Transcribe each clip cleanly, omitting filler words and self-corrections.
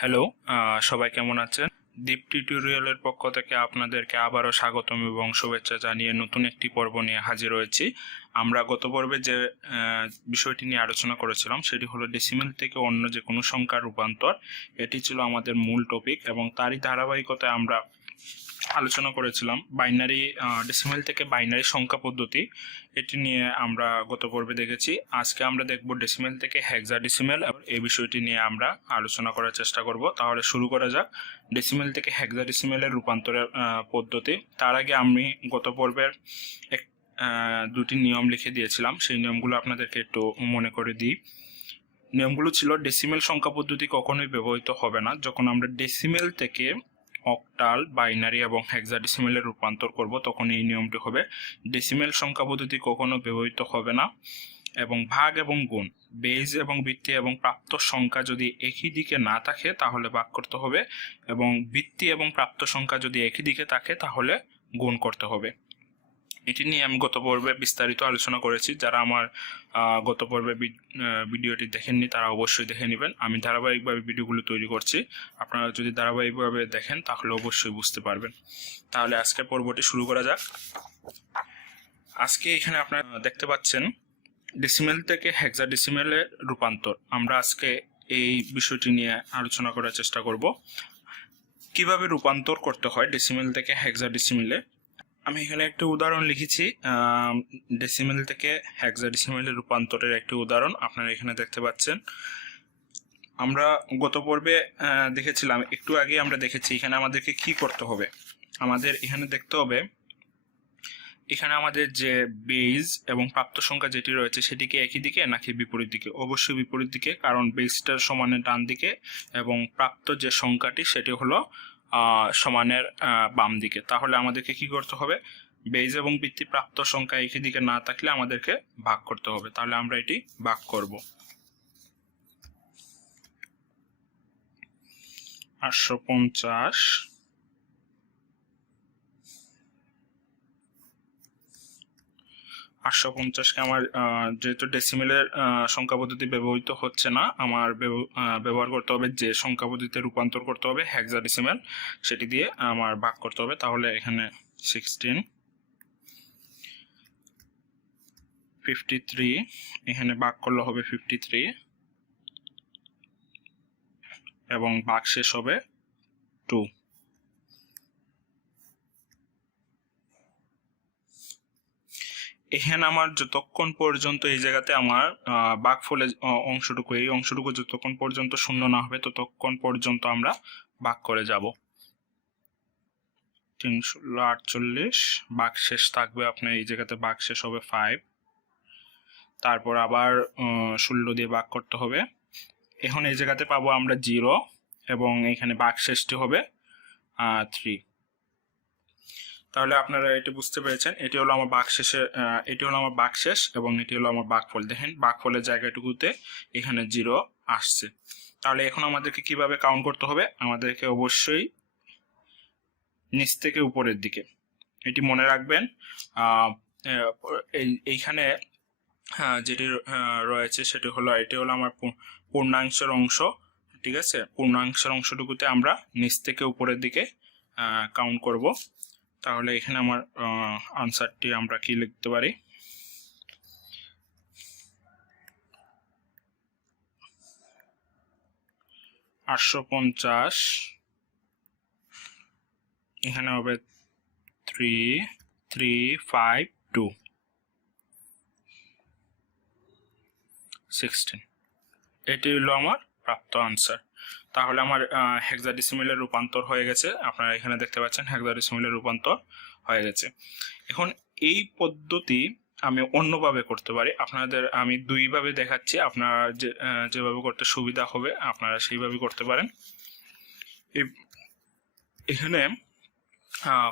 Hello, সবাই কেমন আছেন? দীপ টিউটোরিয়ালের পক্ষ থেকে আপনাদেরকে আবারও স্বাগতম এবং শুভেচ্ছা জানিয়ে নতুন একটি পর্ব নিয়ে হাজির হয়েছি। আমরা গত পর্বে যে বিষয়টি নিয়ে আলোচনা করেছিলাম সেটি হলো ডেসিমেল থেকে অন্য যে কোনো সংখ্যার রূপান্তর। এটি ছিল আমাদের মূল টপিক এবং তারই ধারাবাহিকতায় আমরা আলোচনা করেছিলাম বাইনারি ডেসিমেল থেকে বাইনারি সংখ্যা পদ্ধতি। এটি নিয়ে আমরা গত পর্বে দেখেছি। আজকে আমরা দেখব ডেসিমেল থেকে হেক্সাডেসিমেল। এই বিষয়টি নিয়ে আমরা আলোচনা করার চেষ্টা করব। তাহলে শুরু করা যাক ডেসিমেল থেকে হেক্সাডেসিমেলের রূপান্তরের পদ্ধতি। তার আগে আমি গত পর্বের দুটি নিয়ম লিখে দিয়েছিলাম, সেই নিয়মগুলো আপনাদেরকে একটু মনে করে দিই। নিয়মগুলো ছিল ডেসিমেল সংখ্যা পদ্ধতি কখনোই ব্যবহৃত হবে না যখন আমরা ডেসিমেল থেকে অক্টাল, বাইনারি এবং হেক্সাডেসিমেলে রূপান্তর করব, তখন এই নিয়মটি হবে। ডেসিমেল সংখ্যা পদ্ধতি কখনো ব্যবহৃত হবে না। এবং ভাগ এবং গুণ, বেজ এবং ভিত্তি এবং প্রাপ্ত সংখ্যা যদি একই দিকে না থাকে তাহলে ভাগ করতে হবে, এবং ভিত্তি এবং প্রাপ্ত সংখ্যা যদি একই দিকে থাকে তাহলে গুণ করতে হবে। এটি নিয়ে আমি গত পর্বে বিস্তারিত আলোচনা করেছি। যারা আমার গত পর্বে ভিডিওটি দেখেননি তারা অবশ্যই দেখে নেবেন। আমি ধারাবাহিকভাবে ভিডিওগুলো তৈরি করছি, আপনারা যদি ধারাবাহিকভাবে দেখেন তাহলে অবশ্যই বুঝতে পারবেন। তাহলে আজকের পর্বটি শুরু করা যাক। আজকে এখানে আপনারা দেখতে পাচ্ছেন ডেসিমেল থেকে হেক্সাডেসিমেলে রূপান্তর। আমরা আজকে এই বিষয়টি নিয়ে আলোচনা করার চেষ্টা করব, কিভাবে রূপান্তর করতে হয় ডেসিমেল থেকে হেক্সাডেসিমেলে। আমি এখানে একটি উদাহরণ লিখেছি, ডেসিমেল থেকে হেক্সাডেসিমেলে রূপান্তরের একটি উদাহরণ আপনারা এখানে দেখতে পাচ্ছেন। আমরা গত পর্বে দেখেছিলাম, একটু আগে আমরা দেখেছি এখানে আমাদেরকে কি করতে হবে। আমাদের এখানে দেখতে হবে এখানে আমাদের যে বেজ এবং প্রাপ্ত সংখ্যা যেটি রয়েছে সেটিকে একই দিকে নাকি বিপরীত দিকে। অবশ্যই বিপরীত দিকে, কারণ বেজটার সমানের ডান দিকে এবং প্রাপ্ত যে সংখ্যাটি সেটি হলো সমানের বাম দিকে। তাহলে আমাদেরকে কি করতে হবে, বেজ এবং ভিত্তি প্রাপ্ত সংখ্যা একই দিকে না থাকলে আমাদেরকে ভাগ করতে হবে। তাহলে আমরা এটি ভাগ করব। 850 850কে আমার যেহেতু ডেসিমেলের সংখ্যা পদ্ধতি ব্যবহৃত হচ্ছে না, আমার ব্যবহার করতে হবে যে সংখ্যা পদ্ধতিতে রূপান্তর করতে হবে হেক্সাডেসিমেল, সেটি দিয়ে আমার ভাগ করতে হবে। তাহলে এখানে 16 53, এখানে ভাগ করলে হবে 53 এবং ভাগ শেষ হবে 2। এখানে আমার যতক্ষণ পর্যন্ত এই জায়গাতে আমার ভাগফলের অংশটুকু, এই অংশটুকু যতক্ষণ পর্যন্ত শূন্য না হবে ততক্ষণ পর্যন্ত আমরা ভাগ করে যাব। 348 ভাগ শেষ থাকবে আপনার এই জায়গাতে, ভাগ শেষ হবে 5, তারপর আবার 16 দিয়ে ভাগ করতে হবে। এখন এই জায়গাতে পাবো আমরা 0 এবং এখানে ভাগ শেষটি হবে 3। তাহলে আপনারা এটি বুঝতে পেরেছেন, এটি হলো আমার ভাগশেষে, এটি হলো আমার ভাগশেষ এবং এটি হলো আমার ভাগফল। দেখেন ভাগফলের জায়গাটুকুতে এখানে 0 আসছে। তাহলে এখন আমাদেরকে কিভাবে কাউন্ট করতে হবে, আমাদেরকে অবশ্যই নিচ থেকে উপরের দিকে, এটি মনে রাখবেন। এইখানে যেটি রয়েছে সেটি হলো, এটি হলো আমার পূর্ণাংশের অংশ, ঠিক আছে। পূর্ণাংশের অংশটুকুতে আমরা নিচ থেকে উপরের দিকে কাউন্ট করব। তাহলে এখানে আমার আনসারটি আমরা কি লিখতে পারি, এখানে হবে 3352 16। এটি হলো আমার প্রাপ্ত আনসার। তাহলে আমার হেক্সাডেসিমেলের রূপান্তর হয়ে গেছে। আপনারা এখানে দেখতে পাচ্ছেন হেক্সাডেসিমেলের রূপান্তর হয়ে গেছে। এখন এই পদ্ধতি আমি অন্যভাবে করতে পারি, আপনাদের আমি দুইভাবে দেখাচ্ছি, আপনারা যেভাবে করতে সুবিধা হবে আপনারা সেইভাবে করতে পারেন। এখানে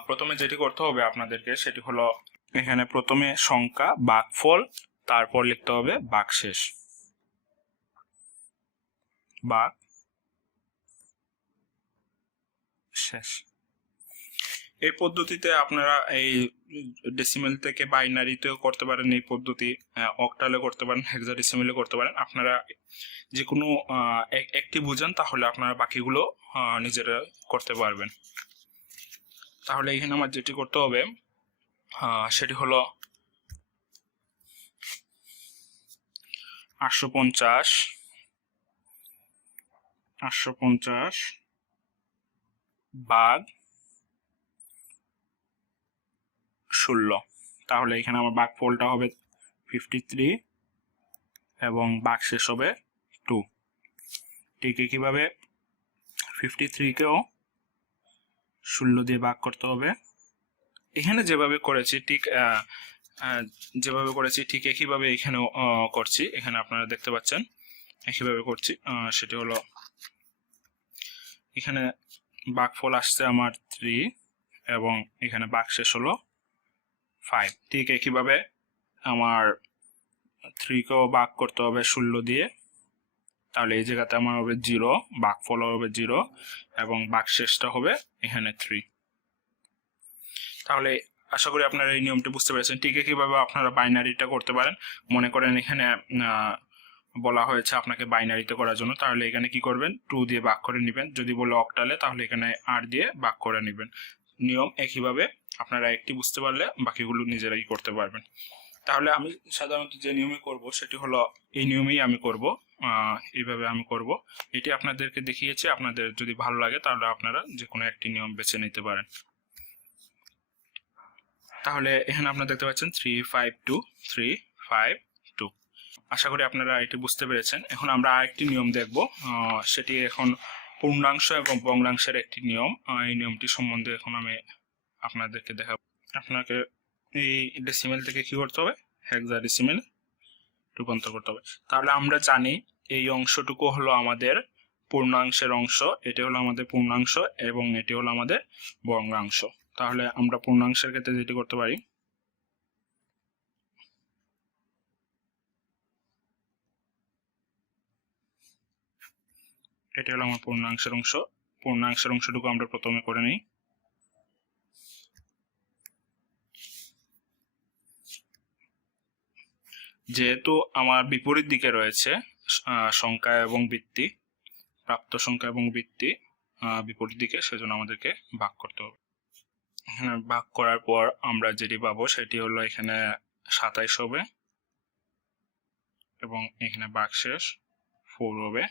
প্রথমে যেটি করতে হবে আপনাদেরকে সেটি হলো, এখানে প্রথমে সংখ্যা, ভাগফল, তারপর লিখতে হবে ভাগশেষ, ভাগ শেষ। এই পদ্ধতিতে আপনারা এই ডেসিমেল থেকে বাইনারিতেও করতে পারেন, এই পদ্ধতি অক্টালে করতে পারেন, হেক্সাডেসিমেলে করতে পারেন। আপনারা যে কোনো একটি বুঝেন তাহলে আপনারা বাকিগুলো নিজেরা করতে পারবেন। তাহলে এখানে আমার যেটি করতে হবে সেটি হলো 850 ভাগ 16। তাহলে এখানে আমার ভাগফলটা হবে 53 এবং ভাগশেষ হবে 2। ঠিক একইভাবে 53কেও 16 দিয়ে ভাগ করতে হবে। এখানে যেভাবে করেছি ঠিক একইভাবে এখানেও করছি। এখানে আপনারা দেখতে পাচ্ছেন একইভাবে করছি। সেটি হলো এখানে ভাগফল আসছে আমার 3 এবং এখানে ভাগশেষ হলো 5। ঠিক একইভাবে আমার 3কেও ভাগ করতে হবে 16 দিয়ে। তাহলে এই জায়গাতে আমার হবে 0, ভাগফল হবে 0 এবং ভাগশেষটা হবে এখানে 3। তাহলে আশা করি আপনারা এই নিয়মটি বুঝতে পেরেছেন। ঠিক একইভাবে আপনারা বাইনারিটা করতে পারেন। মনে করেন এখানে বলা হয়েছে আপনাকে বাইনারিতে করার জন্য, তাহলে এখানে কি করবেন, 2 দিয়ে ভাগ করে নেবেন। যদি বলে অক্টালে তাহলে এখানে 8 দিয়ে ভাগ করে নেবেন। নিয়ম একইভাবে আপনারা একটি বুঝতে পারলে বাকিগুলো নিজেরাই করতে পারবেন। তাহলে আমি সাধারণত যে নিয়মে করব সেটি হলো এই নিয়মেই আমি করব, এইভাবে আমি করব। এটি আপনাদেরকে দেখিয়েছি। আপনাদের যদি ভালো লাগে তাহলে আপনারা যে কোনো একটি নিয়ম বেছে নিতে পারেন। তাহলে এখানে আপনারা দেখতে পাচ্ছেন 352। আশা করি আপনারা এটি বুঝতে পেরেছেন। এখন আমরা আরেকটি নিয়ম দেখব, সেটি এখন পূর্ণাংশ এবং ভগ্নাংশের একটি নিয়ম। এই নিয়মটি সম্বন্ধে এখন আমি আপনাদেরকে দেখাবো। আপনাকে এই ডেসিমেল থেকে কি করতে হবে, হেক্সাডেসিমেল রূপান্তর করতে হবে। তাহলে আমরা জানি এই অংশটুকু হলো আমাদের পূর্ণাংশের অংশ, এটি হলো আমাদের পূর্ণাংশ এবং এটি হলো আমাদের ভগ্নাংশ। তাহলে আমরা পূর্ণাংশের ক্ষেত্রে যেটি করতে পারি, এটি হলো আমার পূর্ণাংশের অংশ। পূর্ণাংশের অংশটুকু আমরা প্রথমে করে নিই। যেহেতু আমার বিপরীত দিকে রয়েছে সংখ্যা এবং বৃত্তি, প্রাপ্ত সংখ্যা এবং বৃত্তি বিপরীত দিকে, সেজন্য আমাদেরকে ভাগ করতে হবে। এখানে ভাগ করার পর আমরা যেটি পাবো সেটি হলো এখানে 27 হবে এবং এখানে ভাগশেষ 4 হবে।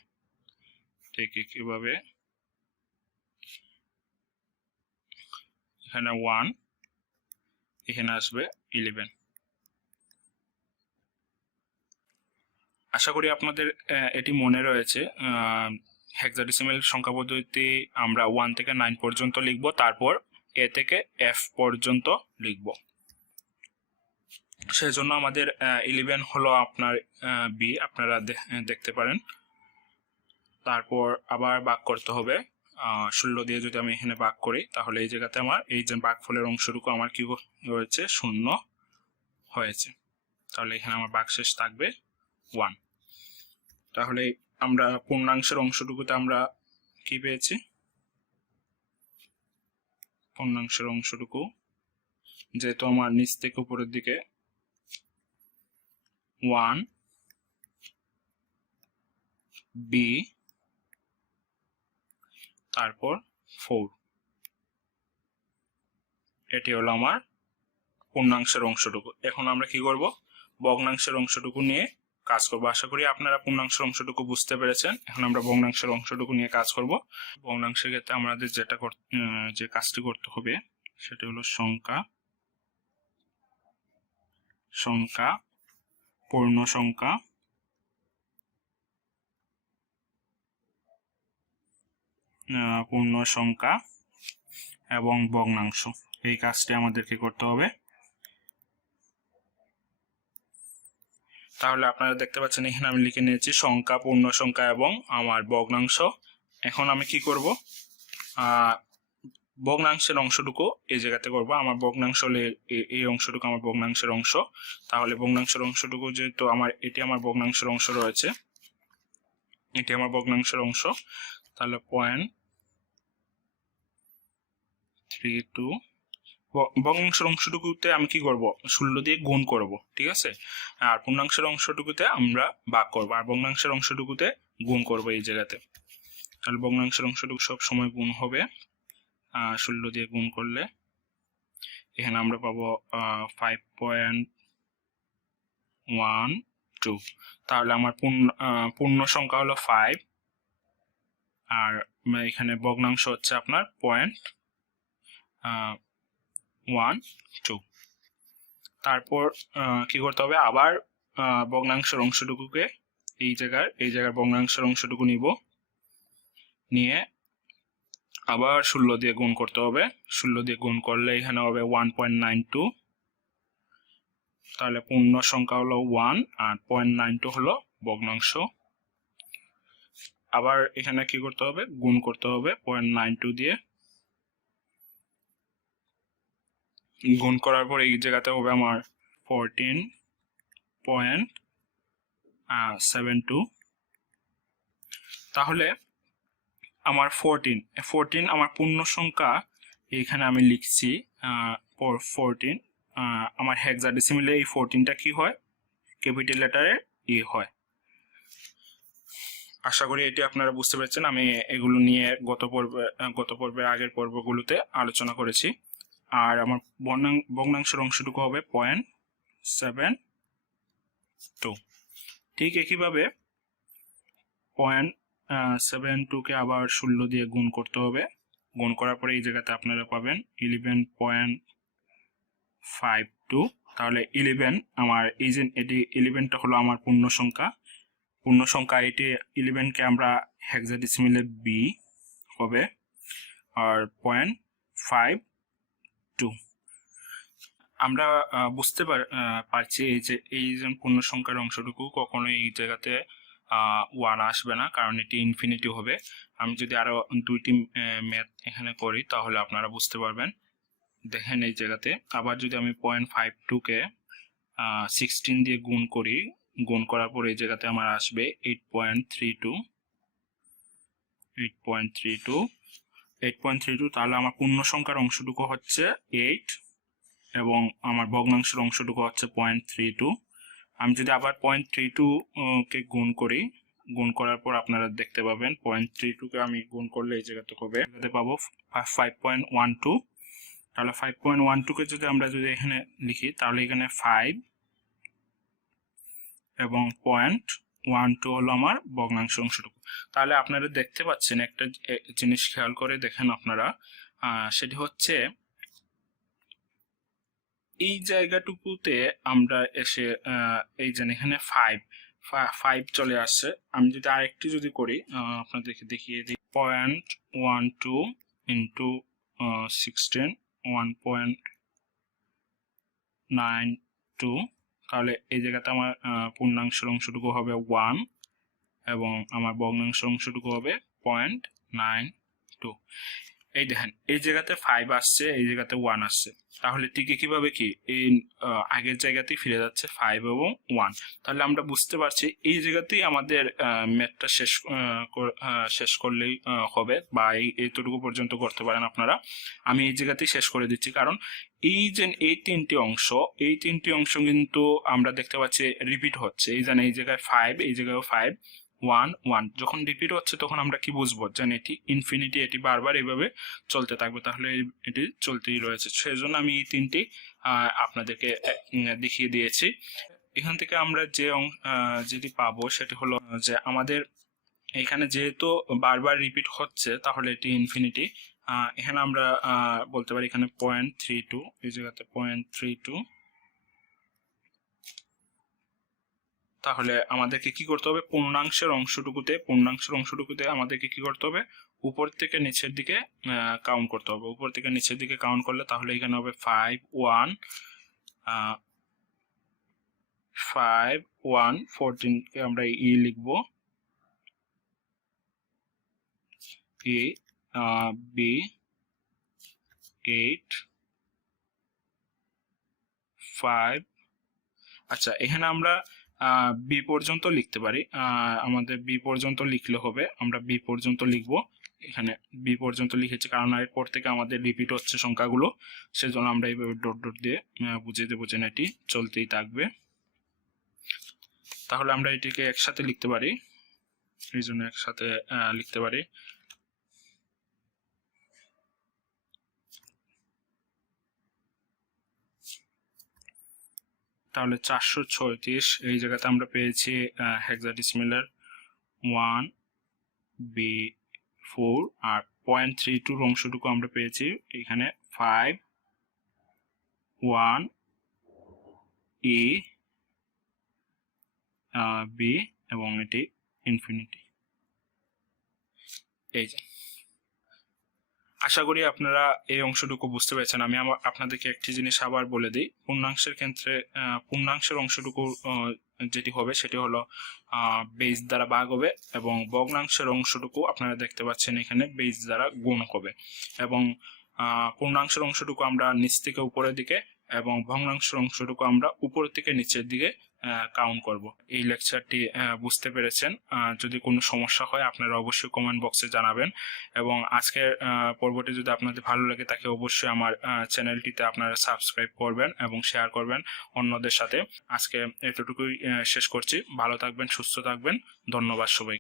ঠিক একইভাবে এখানে 1, এখানে আসবে 11। আশা করি আপনাদের এটি মনে রয়েছে। হেক্সাডেসিমেল সংখ্যা পদ্ধতি আমরা 1 থেকে 9 পর্যন্ত লিখব, তারপর এ থেকে এফ পর্যন্ত লিখব। সেজন্য আমাদের 11 হলো আপনার বি, আপনারা দেখতে পারেন। তারপর আবার ভাগ করতে হবে 16 দিয়ে। যদি আমি এখানে ভাগ করি তাহলে এই জায়গাতে আমার এই যে ভাগফলের অংশটুকু আমার কি হয়েছে, 0 হয়েছে। তাহলে এখানে আমার ভাগশেষ থাকবে 1। তাহলে আমরা পূর্ণাংশের অংশটুকুতে আমরা কি পেয়েছি, পূর্ণাংশের অংশটুকু যেহেতু আমার নিচ থেকে উপরের দিকে 1 বি তারপর 4, এটি হলো আমার পূর্ণাংশের অংশটুকু। এখন আমরা কি করব, ভগ্নাংশের অংশটুকু নিয়ে কাজ করব। আশা করি আপনারা পূর্ণাংশের অংশটুকু বুঝতে পেরেছেন। এখন আমরা ভগ্নাংশের অংশটুকু নিয়ে কাজ করব। ভগ্নাংশের ক্ষেত্রে আমাদের যে কাজটি করতে হবে সেটি হলো সংখ্যা, পূর্ণ সংখ্যা এবং ভগ্নাংশ। এই কাজটি আমাদেরকে করতে হবে। তাহলে আপনারা দেখতে পাচ্ছেন এখানে আমি লিখে নিয়েছি সংখ্যা, পূর্ণ সংখ্যা এবং আমার ভগ্নাংশ। এখন আমি কি করব, ভগ্নাংশের অংশটুকু এই জায়গাতে করব। আমার ভগ্নাংশ হলে এই অংশটুকু আমার ভগ্নাংশের অংশ। তাহলে ভগ্নাংশের অংশটুকু যেহেতু এটি আমার ভগ্নাংশের অংশ রয়েছে, এটি আমার ভগ্নাংশের অংশ, তাহলে 0.32 ভগ্নাংশের অংশটুকুতে আমি কি করব 16 দিয়ে গুণ করব, ঠিক আছে। আর পূর্ণাংশের অংশটুকুতে আমরা ভাগ করব, আর ভগ্নাংশের অংশটুকুতে গুণ করব এই জায়গাতে। তাহলে ভগ্নাংশের অংশটুকু সব সময় গুণ হবে, 16 দিয়ে গুণ করলে এখানে আমরা পাবো 5.12। তাহলে আমার পূর্ণ সংখ্যা হলো 5, আর এখানে ভগ্নাংশ হচ্ছে আপনার 0.12। তারপর কি করতে হবে, আবার ভগ্নাংশের অংশটুকুকে এই জায়গার ভগ্নাংশের অংশটুকু নিয়ে আবার 16 দিয়ে গুণ করতে হবে। 16 দিয়ে গুণ করলে এখানে হবে 1.92। তাহলে পূর্ণ সংখ্যা হলো 1 আর 0.92 হলো ভগ্নাংশ। আবার এখানে কি করতে হবে, গুণ করতে হবে 0.92 দিয়ে। গুণ করার পর এই জায়গাতে হবে আমার 14.72। তাহলে আমার 14 আমার পূর্ণ সংখ্যা এখানে আমি লিখছি 14। আমার হেক্সাডেসিমালে এই 14টা কি হয়, ক্যাপিটাল লেটারে হয়। আশা করি এটি আপনারা বুঝতে পেরেছেন। আমি এগুলো নিয়ে গত পর্বে আগের পর্বগুলোতে আলোচনা করেছি। আর আমার ভগ্নাংশের অংশটুকু হবে 0.72। ঠিক একইভাবে 0.72কে আবার 16 দিয়ে গুণ করতে হবে। গুণ করার পরে এই জায়গাতে আপনারা পাবেন 11.52। তাহলে 11 আমার এই যে এটি 11টা হলো আমার পূর্ণ সংখ্যা। এটি 11কে আমরা হেক্সাডেসিমালে বি হবে, আর 0.52। আমরা বুঝতে পারছি এই যে পূর্ণ সংখ্যার অংশটুকু কখনোই এই জায়গাতে 1 আসবে না, কারণ এটি ইনফিনিটি হবে। আমি যদি আরো দুইটি ম্যাথ এখানে করি তাহলে আপনারা বুঝতে পারবেন। দেখেন এই জায়গাতে আবার যদি আমি 0.52কে 16 দিয়ে গুণ করি, গুণ করার পর এই জায়গাতে আমার আসবে 8.32। তাহলে আমার পূর্ণ সংখ্যার অংশটুকু হচ্ছে 8 এবং আমার ভগ্নাংশের অংশটুকু হচ্ছে 0.32। আমি যদি আবার 0.32 কে গুণ করি, গুণ করার পর আপনারা দেখতে পাবেন 0.32কে আমি গুণ করলে এই জায়গাতে হবে, পাবো 5.12। তাহলে 5.12কে যদি আমরা এখানে লিখি তাহলে এখানে 5 এবং 0.12 হলো আমার ভগ্নাংশ অংশটুকু। তাহলে আপনারা দেখতে পাচ্ছেন একটা জিনিস খেয়াল করে দেখেন আপনারা, সেটি হচ্ছে এই জায়গাটুকুতে আমরা এসে এই যে এখানে 5 চলে আসছে। আমি যদি আরেকটি করি আপনাদেরকে দেখিয়ে দিই, 0.12 ইন্টু 16 1.92। তাহলে এই জায়গাতে আমার পূর্ণাংশের অংশটুকু হবে 1 এবং আমার ভগ্নাংশের অংশটুকু হবে 0.92। এই দেখেন এই জায়গাতে 5 আসছে, এই জায়গাতে 1 আসছে। তাহলে ঠিক কিভাবে কি এই আগের জায়গাতেই ফিরে যাচ্ছে 5 এবং 1। তাহলে আমরা বুঝতে পারছি এই জায়গাতেই আমাদের ম্যাথটা শেষ করলেই হবে, বা এইটুকু পর্যন্ত করতে পারেন আপনারা। আমি এই জায়গাতেই শেষ করে দিচ্ছি, কারণ এই যে এই তিনটি অংশ কিন্তু আমরা দেখতে পাচ্ছি রিপিট হচ্ছে। এই জায়গায় 5, এই জায়গায় 5, 1 1 যখন রিপিট হচ্ছে তখন আমরা কি বুঝবো, যেন এটি ইনফিনিটি, এটি বারবার এইভাবে চলতে থাকবে। তাহলে এটি চলতেই রয়েছে, সেজন্য আমি এই তিনটি আপনাদেরকে দেখিয়ে দিয়েছি। এখান থেকে আমরা যেটি পাবো সেটি হলো যে আমাদের এখানে যেহেতু বারবার রিপিট হচ্ছে তাহলে এটি ইনফিনিটি। এখানে আমরা বলতে পারি এখানে 0.32, এই জায়গাতে 0.32। তাহলে আমাদেরকে কি করতে হবে, পূর্ণাংশের অংশটুকুতে আমাদেরকে কি করতে হবে, উপর থেকে নিচের দিকে কাউন্ট করতে হবে। উপর থেকে নিচের দিকে কাউন্ট করলে তাহলে এখানে হবে 5 1 5 1 14 কে আমরা ই লিখবো, এ বি 8 5। আচ্ছা, এখানে আমরা বি পর্যন্ত লিখতে পারি। আমাদের বি পর্যন্ত লিখলে হবে, আমরা বি পর্যন্ত লিখবো। এখানে বি পর্যন্ত লিখেছি, কারণ এরপর থেকে আমাদের রিপিট হচ্ছে সংখ্যাগুলো, সেজন্য আমরা এইভাবে ডট ডট দিয়ে বুঝিয়ে দেবো যে এটি চলতেই থাকবে। তাহলে আমরা এটিকে একসাথে লিখতে পারি, এই জন্য একসাথে লিখতে পারি। তাহলে 436 এই জায়গাতে আমরা পেয়েছি হেক্সাডেসিমালের 1B4, আর 0.32 অংশটুকু আমরা পেয়েছি এখানে 5, 1, E, B এবং এটি ইনফিনিটি। এই যে, আশা করি আপনারা এই অংশটুকু বুঝতে পেরেছেন। আমি আপনাদেরকে একটি জিনিস আবার বলে দিই, পূর্ণাংশের ক্ষেত্রে পূর্ণাংশের অংশটুকু যেটি হবে সেটি হলো বেস দ্বারা ভাগ হবে, এবং ভগ্নাংশের অংশটুকু আপনারা দেখতে পাচ্ছেন এখানে বেস দ্বারা গুণক হবে, এবং পূর্ণাংশের অংশটুকু আমরা নিচ থেকে উপরের দিকে এবং ভগ্নাংশের অংশটুকু আমরা উপর থেকে নিচের দিকে কাউন্ট করব। এই লেকচারটি বুঝতে পেরেছেন? যদি কোনো সমস্যা হয় আপনারা অবশ্যই কমেন্ট বক্সে জানাবেন, এবং আজকের পর্বটি যদি আপনাদের ভালো লাগে তাকে অবশ্যই আমার চ্যানেলটিতে আপনারা সাবস্ক্রাইব করবেন এবং শেয়ার করবেন অন্যদের সাথে। আজকে এতটুকুই শেষ করছি। ভালো থাকবেন, সুস্থ থাকবেন। ধন্যবাদ সবাই।